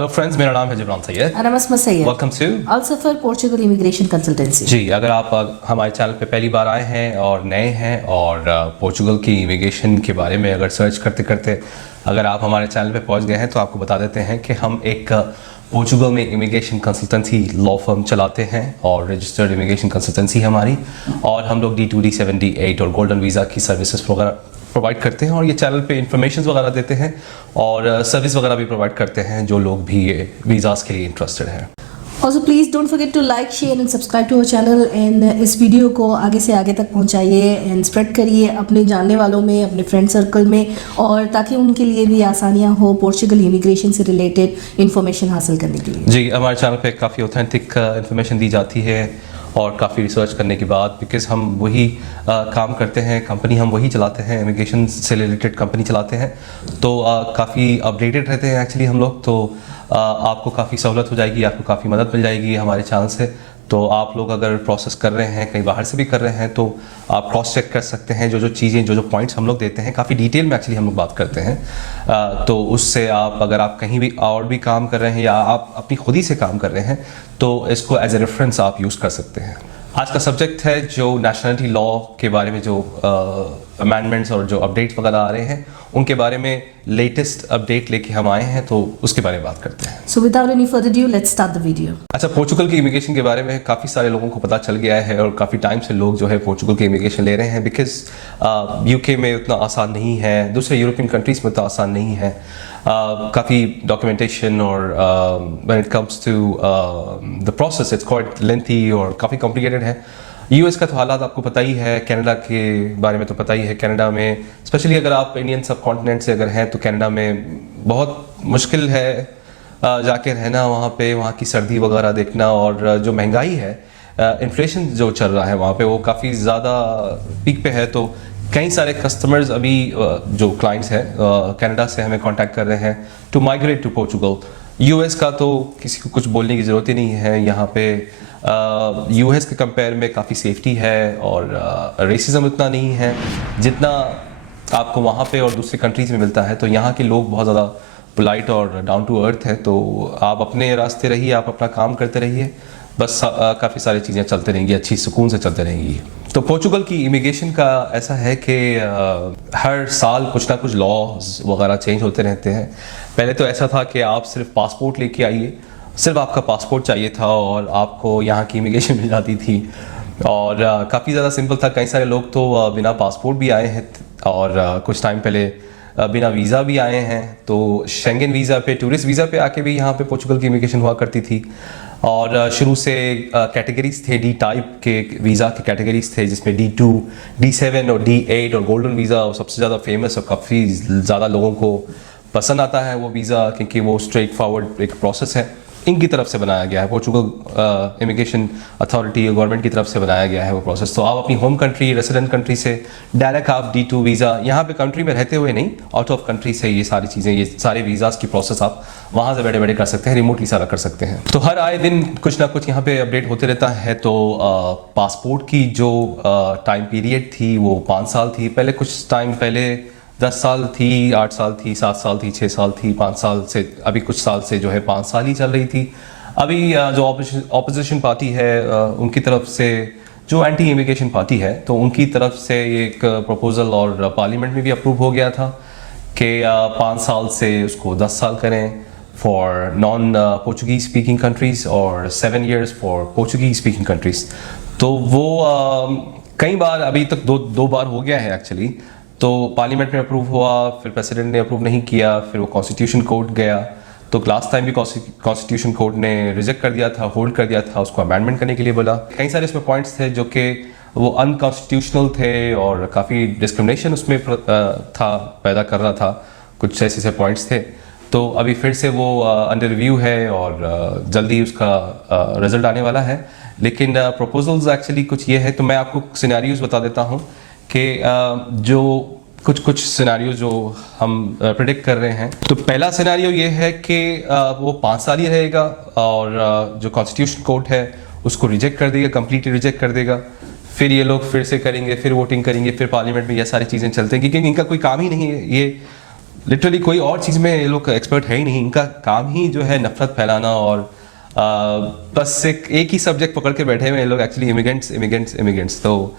Hello friends, मेरा नाम है Jibran Sayyed. And I'm Asma Sayyed. Welcome to Al Safar Portugal Immigration Consultancy. जी। अगर आप हमारे चैनल पे पहली बार आए हैं और नए हैं और पोर्चुगल की इमिग्रेशन के बारे में अगर सर्च करते करते अगर आप हमारे चैनल पे पहुंच गए हैं तो आपको बता देते हैं कि हम एक पोर्चुगल में इमिग्रेशन कंसल्टेंसी लॉ फर्म चलाते हैं और रजिस्टर्ड इमिग्रेशन कंसल्टेंसी है हमारी, और हम लोग D2, D7, D8 और गोल्डन वीज़ा की सर्विसेज वगैरह प्रोवाइड करते हैं और ये चैनल पे इंफॉर्मेशन वगैरह देते हैं और सर्विस वगैरह भी प्रोवाइड करते हैं जो लोग भी वीज़ास के लिए इंटरेस्टेड हैं। Also please don't forget to like, share and subscribe to our channel and इस वीडियो को आगे से आगे तक पहुंचाइए एंड स्प्रेड करिए अपने जानने वालों में, अपने फ्रेंड सर्कल में, और ताकि उनके लिए भी आसानियां हो पोर्चुगल इमिग्रेशन से रिलेटेड इंफॉर्मेशन हासिल करने के लिए। जी, हमारे चैनल पे काफ़ी ऑथेंटिक इन्फॉर्मेशन दी जाती है और काफ़ी रिसर्च करने के बाद, बिकॉज हम वही काम करते हैं, कंपनी हम वही चलाते हैं, इमिग्रेशन से रिलेटेड कंपनी चलाते हैं, तो काफ़ी अपडेटेड रहते हैं एक्चुअली हम लोग। तो आपको काफ़ी सहूलत हो जाएगी, आपको काफ़ी मदद मिल जाएगी हमारे चैनल से। तो आप लोग अगर प्रोसेस कर रहे हैं, कहीं बाहर से भी कर रहे हैं, तो आप क्रॉस चेक कर सकते हैं। जो चीज़ें, जो पॉइंट्स हम लोग देते हैं, काफ़ी डिटेल में एक्चुअली हम लोग बात करते हैं। तो उससे आप, अगर आप कहीं भी और भी काम कर रहे हैं या आप अपनी खुद ही से काम कर रहे हैं, तो इसको एज ए रेफरेंस आप यूज़ कर सकते हैं। आज का सब्जेक्ट है जो नेशनलिटी लॉ के बारे में, जो अमेंडमेंट्स और जो अपडेट्स वगैरह आ रहे हैं उनके बारे में लेटेस्ट अपडेट लेके हम आए हैं, तो उसके बारे में बात करते हैं। So without any further ado, let's start the video. अच्छा, पोर्चुगल की इमिग्रेशन के बारे में काफ़ी सारे लोगों को पता चल गया है और काफ़ी टाइम से लोग जो है पोर्चुगल की इमिग्रेशन ले रहे हैं, बिकॉज यूके में उतना आसान नहीं है, दूसरे यूरोपियन कंट्रीज़ में उतना आसान नहीं है। काफ़ी डॉक्यूमेंटेशन और when it comes to the process it's quite lengthy और काफ़ी कॉम्प्लिकेटेड है। यूएस का तो हालात आपको पता ही है, कनाडा के बारे में तो पता ही है। कनाडा में स्पेशली अगर आप इंडियन सब कॉन्टिनेंट से अगर हैं तो कनाडा में बहुत मुश्किल है जाके रहना, वहाँ की सर्दी वगैरह देखना, और जो महंगाई है, इन्फ्लेशन जो चल रहा है वहाँ पे वो काफ़ी ज़्यादा पीक पे है। तो कई सारे कस्टमर्स अभी जो क्लाइंट्स हैं कनाडा से हमें कांटेक्ट कर रहे हैं to migrate to Portugal. US का तो किसी को कुछ बोलने की ज़रूरत ही नहीं है। यहाँ पे यूएस के कंपेयर में काफ़ी सेफ्टी है और रेसिज्म उतना नहीं है जितना आपको वहाँ पे और दूसरे कंट्रीज़ में मिलता है। तो यहाँ के लोग बहुत ज़्यादा पोलाइट और डाउन टू अर्थ है। तो आप अपने रास्ते रहिए, आप अपना काम करते रहिए, बस काफ़ी सारी चीज़ें चलते रहेंगी, अच्छी सुकून से चलते रहेंगी। तो पोर्चुगल की इमिग्रेशन का ऐसा है कि हर साल कुछ ना कुछ लॉज वगैरह चेंज होते रहते हैं। पहले तो ऐसा था कि आप सिर्फ पासपोर्ट लेके आइए, सिर्फ आपका पासपोर्ट चाहिए था और आपको यहाँ की इमिग्रेशन मिल जाती थी, और काफ़ी ज़्यादा सिंपल था। कई सारे लोग तो बिना पासपोर्ट भी आए हैं और कुछ टाइम पहले बिना वीज़ा भी आए हैं। तो शेंगन वीज़ा पे, टूरिस्ट वीज़ा पे आके भी यहाँ पे पोर्चुगल की इमिग्रेशन हुआ करती थी। और शुरू से कैटेगरीज थे, डी टाइप के वीज़ा के कैटेगरीज थे, जिसमें D2, D7 और D8 और गोल्डन वीज़ा सबसे ज़्यादा फेमस और काफ़ी ज़्यादा लोगों को पसंद आता है वो वीज़ा, क्योंकि वो स्ट्रेट फॉरवर्ड एक प्रोसेस है। इनकी तरफ से बनाया गया है, पोर्चुगल इमिग्रेशन अथॉरिटी गवर्नमेंट की तरफ से बनाया गया है वो प्रोसेस। तो आप अपनी होम कंट्री, रेसिडेंट कंट्री से डायरेक्ट आप D2 वीज़ा, यहाँ पे कंट्री में रहते हुए नहीं, आउट ऑफ कंट्री से ये सारी चीज़ें, ये सारे वीज़ास की प्रोसेस आप वहाँ से बैठे बैठे कर सकते हैं, रिमोटली सारा कर सकते हैं। तो हर आए दिन कुछ ना कुछ यहाँ पे अपडेट होते रहता है। तो पासपोर्ट की जो टाइम पीरियड थी वो 5 साल थी। पहले कुछ टाइम पहले 10 साल थी, 8 साल थी, 7 साल थी, 6 साल थी, 5 साल से, अभी कुछ साल से जो है 5 साल ही चल रही थी। अभी जो ऑपोजिशन पार्टी है उनकी तरफ से, जो एंटी इमिग्रेशन पार्टी है, तो उनकी तरफ से ये एक प्रपोजल और पार्लियामेंट में भी अप्रूव हो गया था कि 5 साल से उसको 10 साल करें for non Portuguese speaking countries और 7 years for Portuguese speaking countries. तो वो कई बार, अभी तक दो बार हो गया है एक्चुअली। तो पार्लियामेंट में अप्रूव हुआ, फिर प्रेसिडेंट ने अप्रूव नहीं किया, फिर वो कॉन्स्टिट्यूशन कोर्ट गया। तो लास्ट टाइम भी कॉन्स्टिट्यूशन कोर्ट ने रिजेक्ट कर दिया था, होल्ड कर दिया था, उसको अमेंडमेंट करने के लिए बोला। कई सारे इसमें पॉइंट्स थे जो कि वो अनकॉन्स्टिट्यूशनल थे और काफ़ी डिस्क्रिमिनेशन उसमें था, पैदा कर रहा था, कुछ ऐसे पॉइंट्स थे। तो अभी फिर से वो अंडर रिव्यू है और जल्दी उसका रिजल्ट आने वाला है। लेकिन प्रपोजल्स एक्चुअली कुछ ये है, तो मैं आपको सिनेरियोज बता देता हूँ कि जो कुछ सिनेरियो जो हम प्रेडिक्ट कर रहे हैं। तो पहला सिनेरियो ये है कि वो 5 साल ही रहेगा और जो कॉन्स्टिट्यूशन कोर्ट है उसको रिजेक्ट कर देगा, कम्प्लीटली रिजेक्ट कर देगा। फिर ये लोग फिर से करेंगे, फिर वोटिंग करेंगे, फिर पार्लियामेंट में ये सारी चीज़ें चलते हैं, क्योंकि इनका कोई काम ही नहीं है। ये लिटरली कोई और चीज़ में ये लोग एक्सपर्ट है ही नहीं, इनका काम ही जो है नफरत फैलाना और बस एक ही सब्जेक्ट पकड़ के बैठे हुए हैं लोग, एक्चुअली इमिग्रेंट्स इमिग्रेंट्स इमिग्रेंट्स। तो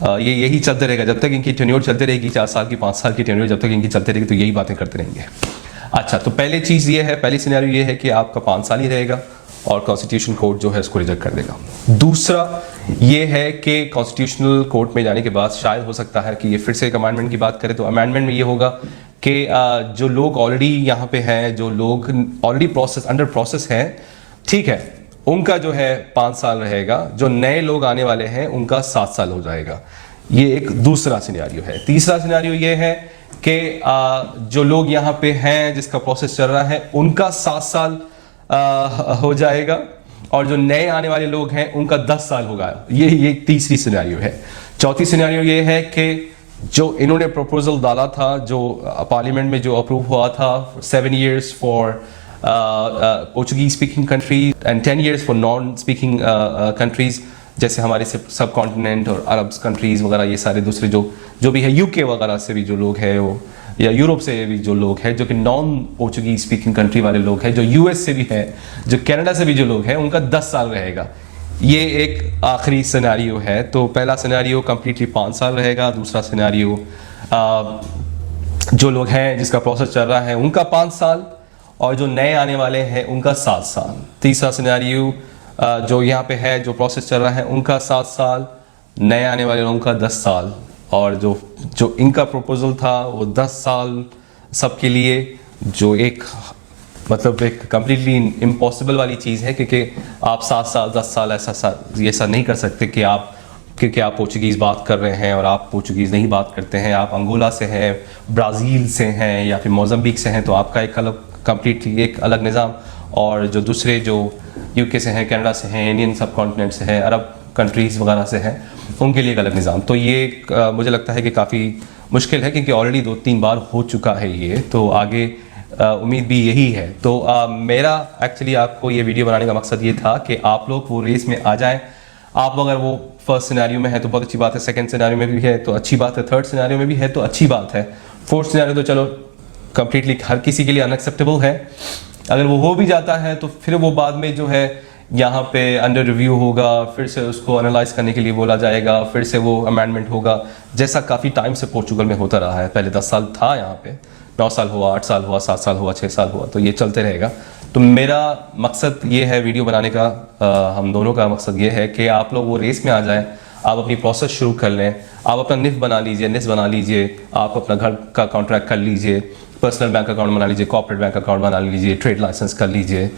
ये यही चलते रहेगा जब तक इनकी टेन्योर चलती रहेगी, 4 साल की 5 साल की टेन्योर जब तक इनकी चलती रहेगी तो यही बातें करते रहेंगे। अच्छा, तो पहली चीज़ ये है, पहली सिनेरियो ये है कि आपका 5 साल ही रहेगा और कॉन्स्टिट्यूशन कोर्ट जो है उसको रिजेक्ट कर देगा। दूसरा ये है कि कॉन्स्टिट्यूशनल कोर्ट में जाने के बाद शायद हो सकता है कि ये फिर से एक अमेंडमेंट की बात करें, तो अमेंडमेंट में ये होगा कि जो लोग ऑलरेडी यहाँ पे हैं, जो लोग ऑलरेडी अंडर प्रोसेस हैं, ठीक है, उनका जो है 5 साल रहेगा, जो नए लोग आने वाले हैं उनका 7 साल हो जाएगा। ये एक दूसरा सिनेरियो है। तीसरा सिनेरियो ये है कि जो लोग यहाँ पे हैं, जिसका प्रोसेस चल रहा है, उनका 7 साल हो जाएगा और जो नए आने वाले लोग हैं उनका 10 साल होगा। ये तीसरी सिनेरियो है। चौथी सिनेरियो ये है कि जो इन्होंने प्रपोजल डाला था, जो पार्लियामेंट में जो अप्रूव हुआ था, 7 years for Portuguese speaking countries and 10 years for non speaking countries, जैसे हमारे सब कॉन्टिनेंट और अरब कंट्रीज वगैरह, ये सारे दूसरे जो भी है, यूके वगैरह से भी जो लोग हैं वो, या यूरोप से भी जो लोग हैं जो कि नॉन पोर्चुगीज स्पीकिंग कंट्री वाले लोग हैं, जो यूएस से भी है, जो कनाडा से भी जो लोग हैं, उनका 10 साल रहेगा। ये एक आखिरी सिनेरियो है। तो पहला सिनेरियो कंप्लीटली 5 साल रहेगा, दूसरा सिनेरियो जो लोग हैं जिसका प्रोसेस चल रहा है उनका 5 साल और जो नए आने वाले हैं उनका 7 साल। तीसरा सिनेरियो जो यहाँ पे है, जो प्रोसेस चल रहा है, उनका 7 साल, नए आने वाले लोगों का 10 साल, और जो इनका प्रपोजल था वो 10 साल सबके लिए, जो एक मतलब एक कम्प्लीटली इम्पॉसिबल वाली चीज़ है, क्योंकि आप 7 साल 10 साल ऐसा नहीं कर सकते कि क्योंकि आप पोर्चुगीज़ बात कर रहे हैं और आप पोर्चुगीज़ नहीं बात करते हैं, आप अंगोला से हैं, ब्राज़ील से हैं या फिर मोज़म्बिक से हैं, तो आपका एक अलग कम्प्लीटली एक अलग निज़ाम, और जो दूसरे जो यूके से हैं, कनाडा से हैं, इंडियन सब कॉन्टिनेंट से हैं, अरब कंट्रीज़ वगैरह से हैं, उनके लिए एक अलग निज़ाम। तो ये मुझे लगता है कि काफ़ी मुश्किल है, क्योंकि ऑलरेडी 2-3 बार हो चुका है ये, तो आगे उम्मीद भी यही है। तो मेरा एक्चुअली आपको ये वीडियो बनाने का मकसद ये था कि आप लोग वो रेस में आ जाएं। आप अगर वो फर्स्ट सिनेरियो में है तो बहुत अच्छी बात है, सेकंड सिनेरियो में भी है तो अच्छी बात है, थर्ड सिनेरियो में भी है तो अच्छी बात है, फोर्थ सिनेरियो तो चलो कंप्लीटली हर किसी के लिए अनएक्सेप्टेबल है। अगर वो हो भी जाता है तो फिर वो बाद में जो है यहाँ पे अंडर रिव्यू होगा, फिर से उसको एनालाइज करने के लिए बोला जाएगा, फिर से वो अमेंडमेंट होगा, जैसा काफ़ी टाइम से पोर्चुगल में होता रहा है। पहले 10 साल था यहाँ पे, 9 साल हुआ, 8 साल हुआ, 7 साल हुआ, 6 साल हुआ, तो ये चलते रहेगा। तो मेरा मकसद ये है वीडियो बनाने का, हम दोनों का मकसद ये है कि आप लोग वो रेस में आ जाएं, आप अपनी प्रोसेस शुरू कर लें, आप अपना निफ बना लीजिए, निस बना लीजिए, आप अपना घर का कॉन्ट्रैक्ट कर लीजिए, पर्सनल बैंक अकाउंट बना लीजिए, कॉर्पोरेट बैंक अकाउंट बना लीजिए, ट्रेड लाइसेंस कर लीजिए,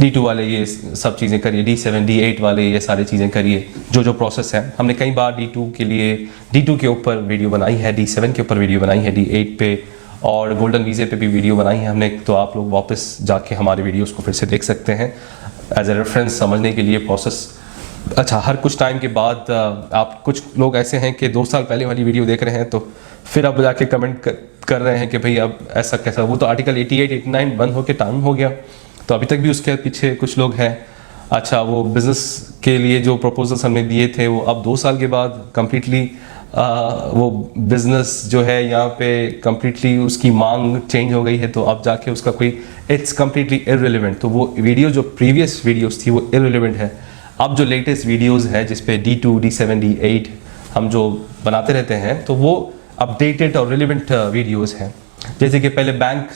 D2 वाले ये सब चीज़ें करिए, D7 D8 वाले ये सारी चीज़ें करिए, जो प्रोसेस है। हमने कई बार D2 के ऊपर वीडियो बनाई है, D7 के ऊपर वीडियो बनाई है, D8 पे और गोल्डन वीज़े पे भी वीडियो बनाई है हमने, तो आप लोग वापस जाके हमारे वीडियोस को फिर से देख सकते हैं एज ए रेफरेंस समझने के लिए प्रोसेस। अच्छा, हर कुछ टाइम के बाद आप कुछ लोग ऐसे हैं कि 2 साल पहले वाली वीडियो देख रहे हैं, तो फिर अब जाके कमेंट कर रहे हैं कि भाई अब ऐसा कैसा, वो तो आर्टिकल 88 89 बंद होकर टाइम हो गया, तो अभी तक भी उसके पीछे कुछ लोग हैं। अच्छा, वो बिज़नेस के लिए जो प्रपोजल्स हमने दिए थे वो अब 2 साल के बाद कम्प्लीटली वो बिज़नेस जो है यहाँ पे कम्प्लीटली उसकी मांग चेंज हो गई है, तो अब जाके उसका कोई इट्स कम्प्लीटली इररिलेवेंट। तो वो वीडियो जो प्रीवियस वीडियोस थी वो इररिलेवेंट है। अब जो लेटेस्ट वीडियोस है जिस पे D2 D7 D8 हम जो बनाते रहते हैं, तो वो अपडेटेड और रिलेवेंट वीडियोस हैं। जैसे कि पहले बैंक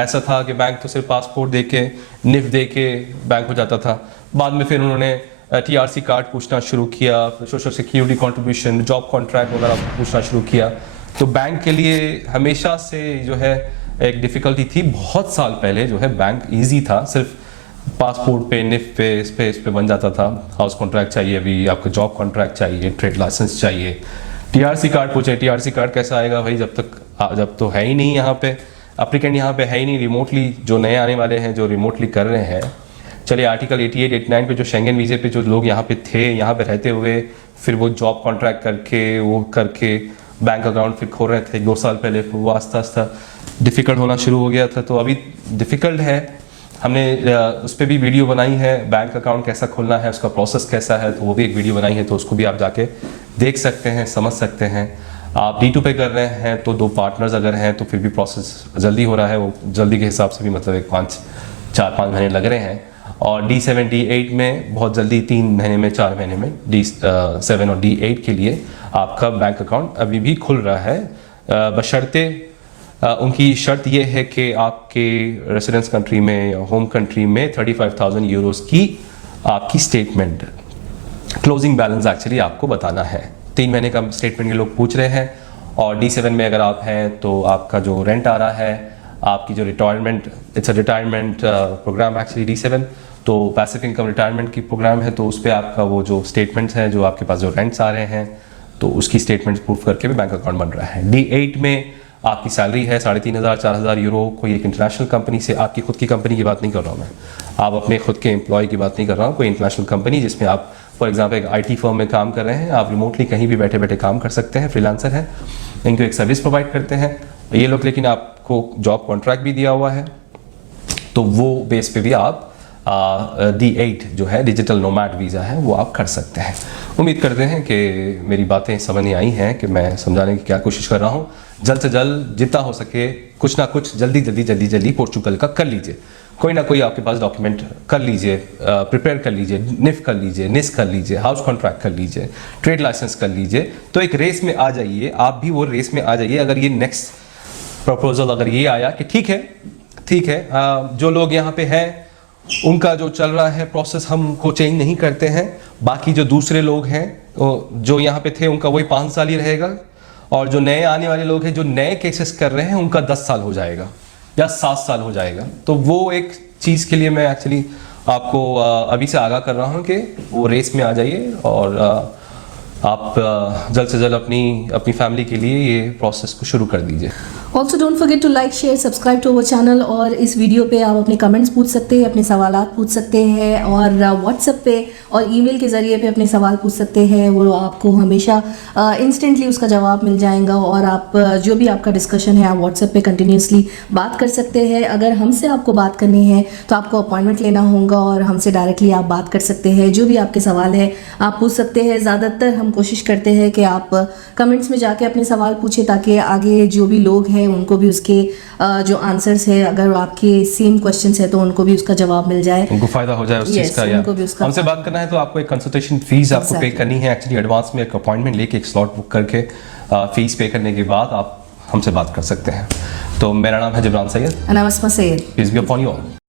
ऐसा था कि बैंक तो सिर्फ पासपोर्ट दे के, निफ दे के बैंक हो जाता था, बाद में फिर उन्होंने TRC कार्ड पूछना शुरू किया, social security contribution, job contract वगैरह पूछना शुरू किया। तो बैंक के लिए हमेशा से जो है एक डिफ़िकल्टी थी। बहुत साल पहले जो है बैंक इजी था, सिर्फ पासपोर्ट पे, निफ पे, इस पे बन जाता था। हाउस कॉन्ट्रैक्ट चाहिए, अभी आपको जॉब कॉन्ट्रैक्ट चाहिए, ट्रेड लाइसेंस चाहिए, TRC कार्ड पूछे, TRC कार्ड कैसा आएगा भाई, जब तो है ही नहीं यहाँ पे, एप्लीकेंट यहाँ पे है ही नहीं, रिमोटली जो नए आने वाले हैं जो रिमोटली कर रहे हैं। चलिए आर्टिकल 88 89 पे जो शेंगन वीज़े पे जो लोग यहाँ पे थे, यहाँ पे रहते हुए फिर वो जॉब कॉन्ट्रैक्ट करके बैंक अकाउंट फिर खोल रहे थे 2 साल पहले, वो आस्ता आस्ता डिफ़िकल्ट होना शुरू हो गया था। तो अभी डिफ़िकल्ट है, हमने उस पर भी वीडियो बनाई है, बैंक अकाउंट कैसा खोलना है, उसका प्रोसेस कैसा है, तो वो भी एक वीडियो बनाई है, तो उसको भी आप जाके देख सकते हैं, समझ सकते हैं। आप D2 पे कर रहे हैं तो 2 पार्टनर्स अगर हैं तो फिर भी प्रोसेस जल्दी हो रहा है, वो जल्दी के हिसाब से भी मतलब एक 4-5 महीने लग रहे हैं। और D7 D8 में बहुत जल्दी 3 महीने में 4 महीने में D7 और D8 के लिए आपका बैंक अकाउंट अभी भी खुल रहा है, बशर्ते उनकी शर्त ये है कि आपके रेसिडेंस कंट्री में या होम कंट्री में 35,000 यूरोस की आपकी स्टेटमेंट, क्लोजिंग बैलेंस एक्चुअली आपको बताना है। 3 महीने का स्टेटमेंट ये लोग पूछ रहे हैं। और D7 में अगर आप हैं तो आपका जो रेंट आ रहा है, आपकी जो retirement, it's a retirement programme actually D7, तो पैसिव इनकम रिटायरमेंट की प्रोग्राम है, तो उस पर आपका वो जो स्टेटमेंट्स हैं, जो आपके पास जो रेंट्स आ रहे हैं, तो उसकी स्टेटमेंट्स प्रूफ करके भी बैंक अकाउंट बन रहा है। D8 में आपकी सैलरी है 3,500-4,000 यूरो, कोई एक इंटरनेशनल कंपनी से, आपकी खुद की कंपनी की बात नहीं कर रहा हूँ मैं, आप अपने खुद के एम्प्लॉय की बात नहीं कर रहा हूँ, कोई इंटरनेशनल कंपनी जिसमें आप फॉर एग्जांपल एक IT फर्म में काम कर रहे हैं, आप रिमोटली कहीं भी बैठे बैठे काम कर सकते हैं, फ्रीलांसर हैं, इनको एक सर्विस प्रोवाइड करते हैं ये लोग, लेकिन आपको जॉब कॉन्ट्रैक्ट भी दिया हुआ है, तो वो बेस पे भी आप D8 जो है डिजिटल नोमैड वीज़ा है वो आप कर सकते हैं। उम्मीद करते हैं कि मेरी बातें समझ में आई हैं कि मैं समझाने की क्या कोशिश कर रहा हूँ। जल्द से जल्द जितना हो सके कुछ ना कुछ जल्दी पोर्चुगल का कर लीजिए, कोई ना कोई आपके पास डॉक्यूमेंट कर लीजिए, प्रिपेयर कर लीजिए, निफ कर लीजिए, निस कर लीजिए, हाउस कॉन्ट्रैक्ट कर लीजिए, ट्रेड लाइसेंस कर लीजिए, तो एक रेस में आ जाइए, आप भी वो रेस में आ जाइए। अगर ये नेक्स्ट प्रपोजल अगर ये आया कि ठीक है जो लोग यहाँ पे हैं उनका जो चल रहा है प्रोसेस हमको चेंज नहीं करते हैं, बाकी जो दूसरे लोग हैं जो यहाँ पे थे उनका वही 5 साल ही रहेगा, और जो नए आने वाले लोग हैं जो नए केसेस कर रहे हैं उनका 10 साल हो जाएगा या 7 साल हो जाएगा। तो वो एक चीज़ के लिए मैं एक्चुअली आपको अभी से आगाह कर रहा हूँ कि वो रेस में आ जाइए और आप जल्द से जल्द अपनी फैमिली के लिए ये प्रोसेस को शुरू कर दीजिए। Also don't forget to like share subscribe to our channel. और इस वीडियो पे आप अपने कमेंट्स पूछ सकते हैं, अपने सवालात पूछ सकते हैं, और व्हाट्सएप पे और ईमेल के ज़रिए पे अपने सवाल पूछ सकते हैं, वो आपको हमेशा इंस्टेंटली उसका जवाब मिल जाएगा। और आप जो भी आपका डिस्कशन है आप व्हाट्सएप पे कंटिन्यूसली बात कर सकते हैं। अगर हमसे आपको बात करनी है तो आपको अपॉइंटमेंट लेना होगा और हमसे डायरेक्टली आप बात कर सकते हैं। जो भी आपके सवाल है आप पूछ सकते हैं। ज़्यादातर हम कोशिश करते हैं कि आप कमेंट्स में जाके अपने सवाल पूछें, ताकि आगे जो भी लोग हैं उनको भी उसके जो आंसर्स है, अगर आपके सेम क्वेश्चंस है तो उनको भी उसका जवाब मिल जाए, उनको फायदा हो जाए उस चीज़ का। या हमसे बात करना है तो आपको एक कंसल्टेशन फीस आपको पे करनी है एक्चुअली, एडवांस में एक अपॉइंटमेंट लेके एक स्लॉट बुक करके फीस पे करने के बाद आप हमसे बात कर सकते हैं। तो मेरा नाम है जिब्रान सैयद, अनावस्मा Syed, peace be upon you all.